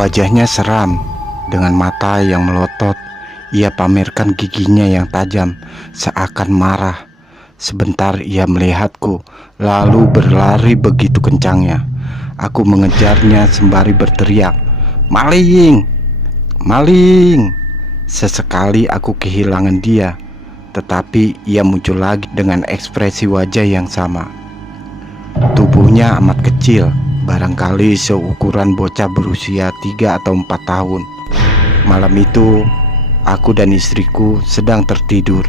Wajahnya seram, dengan mata yang melotot. Ia pamerkan giginya yang tajam, seakan marah. Sebentar ia melihatku, lalu berlari begitu kencangnya. Aku mengejarnya sembari berteriak, "Maling! Maling!" Sesekali aku kehilangan dia, tetapi ia muncul lagi dengan ekspresi wajah yang sama. Tubuhnya amat kecil, barangkali seukuran bocah berusia 3 atau 4 tahun. Malam itu, aku dan istriku sedang tertidur.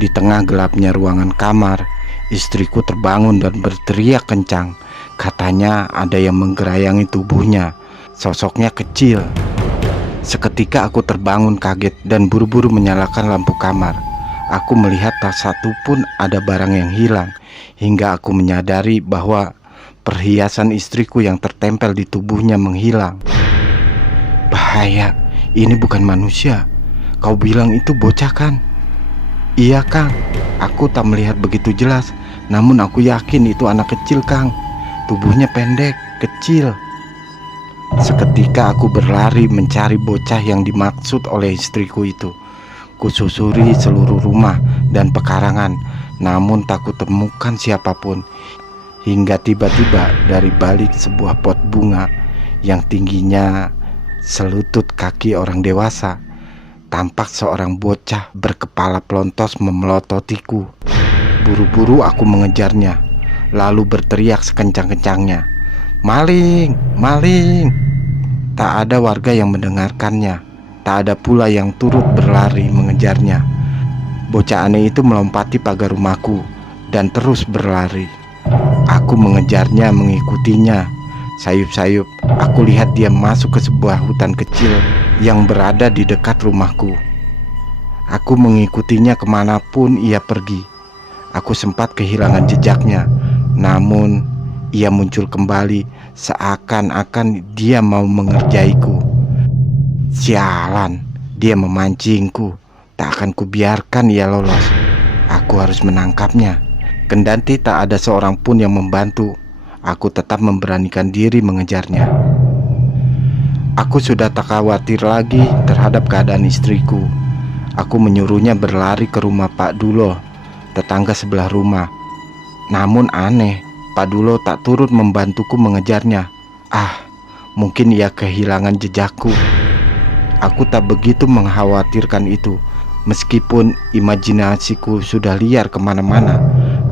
Di tengah gelapnya ruangan kamar, istriku terbangun dan berteriak kencang. Katanya ada yang menggerayangi tubuhnya. Sosoknya kecil. Seketika aku terbangun kaget dan buru-buru menyalakan lampu kamar. Aku melihat tak satu pun ada barang yang hilang, hingga aku menyadari bahwa perhiasan istriku yang tertempel di tubuhnya menghilang. Bahaya, ini bukan manusia. Kau bilang itu bocah kan? Iya Kang, aku tak melihat begitu jelas, namun aku yakin itu anak kecil Kang. Tubuhnya pendek, kecil. Seketika aku berlari mencari bocah yang dimaksud oleh istriku itu. Kususuri seluruh rumah dan pekarangan, namun tak kutemukan siapapun. Hingga tiba-tiba dari balik sebuah pot bunga yang tingginya selutut kaki orang dewasa, tampak seorang bocah berkepala pelontos memelototiku. Buru-buru aku mengejarnya, lalu berteriak sekencang-kencangnya, "Maling! Maling!" Tak ada warga yang mendengarkannya. Tak ada pula yang turut berlari mengejarnya. Bocah aneh itu melompati pagar rumahku dan terus berlari. Aku mengejarnya, mengikutinya. Sayup-sayup, aku lihat dia masuk ke sebuah hutan kecil yang berada di dekat rumahku. Aku mengikutinya kemanapun ia pergi. Aku sempat kehilangan jejaknya, namun ia muncul kembali seakan-akan dia mau mengerjaiku. Sialan, dia memancingku. Tak akan kubiarkan ia lolos. Aku harus menangkapnya. Kendati tak ada seorang pun yang membantu, aku tetap memberanikan diri mengejarnya. Aku sudah tak khawatir lagi terhadap keadaan istriku. Aku menyuruhnya berlari ke rumah Pak Dulo, tetangga sebelah rumah. Namun aneh, Pak Dulo tak turut membantuku mengejarnya. Mungkin ia kehilangan jejakku. Aku tak begitu mengkhawatirkan itu. Meskipun imajinasiku sudah liar kemana-mana,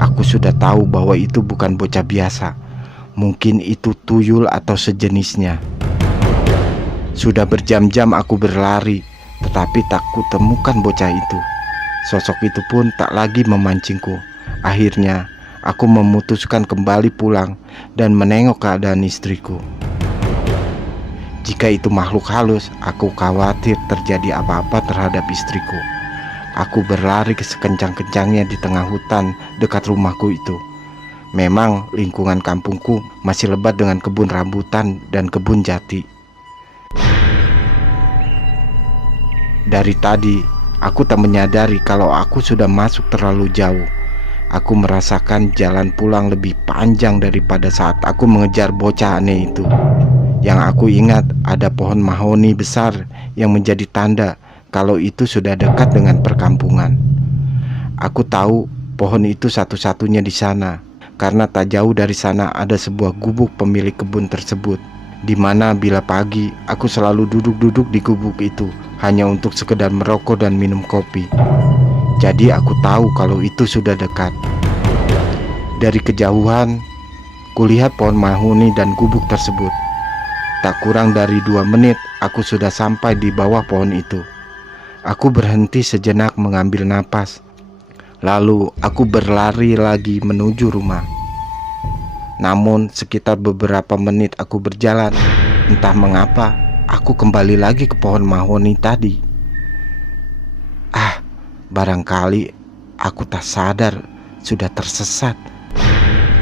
aku sudah tahu bahwa itu bukan bocah biasa. Mungkin itu tuyul atau sejenisnya. Sudah berjam-jam aku berlari, tetapi tak kutemukan bocah itu. Sosok itu pun tak lagi memancingku. Akhirnya aku memutuskan kembali pulang dan menengok keadaan istriku. Jika itu makhluk halus, aku khawatir terjadi apa-apa terhadap istriku. Aku berlari sekencang-kencangnya di tengah hutan dekat rumahku itu. Memang lingkungan kampungku masih lebat dengan kebun rambutan dan kebun jati. Dari tadi, aku tak menyadari kalau aku sudah masuk terlalu jauh. Aku merasakan jalan pulang lebih panjang daripada saat aku mengejar bocah aneh itu. Yang aku ingat ada pohon mahoni besar yang menjadi tanda kalau itu sudah dekat dengan perkampungan. Aku tahu pohon itu satu-satunya di sana, karena tak jauh dari sana ada sebuah gubuk pemilik kebun tersebut, di mana bila pagi aku selalu duduk-duduk di gubuk itu hanya untuk sekedar merokok dan minum kopi. Jadi aku tahu kalau itu sudah dekat. Dari kejauhan, kulihat pohon mahoni dan gubuk tersebut. Tak kurang dari 2 menit aku sudah sampai di bawah pohon itu. Aku berhenti sejenak mengambil napas. Lalu aku berlari lagi menuju rumah. Namun sekitar beberapa menit aku berjalan, entah mengapa aku kembali lagi ke pohon mahoni tadi. Barangkali aku tak sadar sudah tersesat.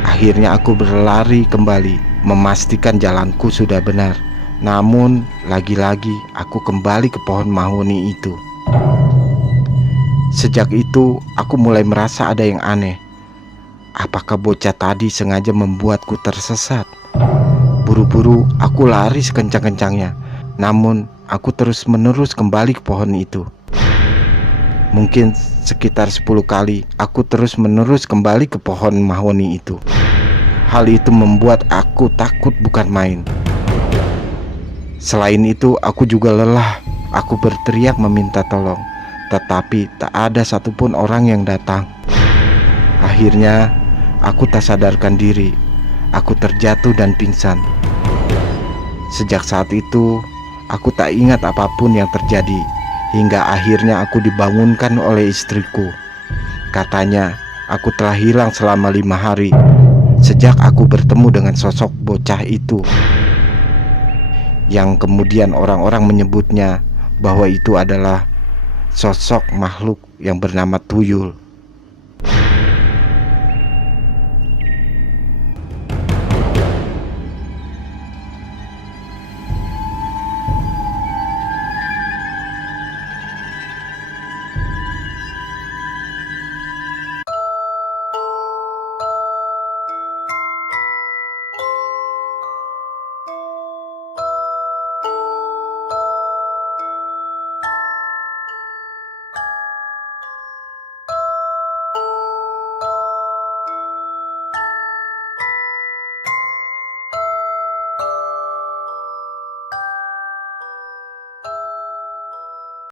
Akhirnya aku berlari kembali, memastikan jalanku sudah benar. Namun lagi-lagi aku kembali ke pohon mahoni itu. Sejak itu aku mulai merasa ada yang aneh. Apakah bocah tadi sengaja membuatku tersesat? Buru-buru aku lari sekencang-kencangnya. Namun aku terus-menerus kembali ke pohon itu. Mungkin sekitar 10 kali aku terus-menerus kembali ke pohon mahoni itu. Hal itu membuat aku takut bukan main. Selain itu, aku juga lelah. Aku berteriak meminta tolong, tetapi tak ada satupun orang yang datang. Akhirnya, aku tak sadarkan diri. Aku terjatuh dan pingsan. Sejak saat itu, aku tak ingat apapun yang terjadi. Hingga akhirnya aku dibangunkan oleh istriku. Katanya, aku telah hilang selama 5 hari sejak aku bertemu dengan sosok bocah itu, yang kemudian orang-orang menyebutnya bahwa itu adalah sosok makhluk yang bernama tuyul.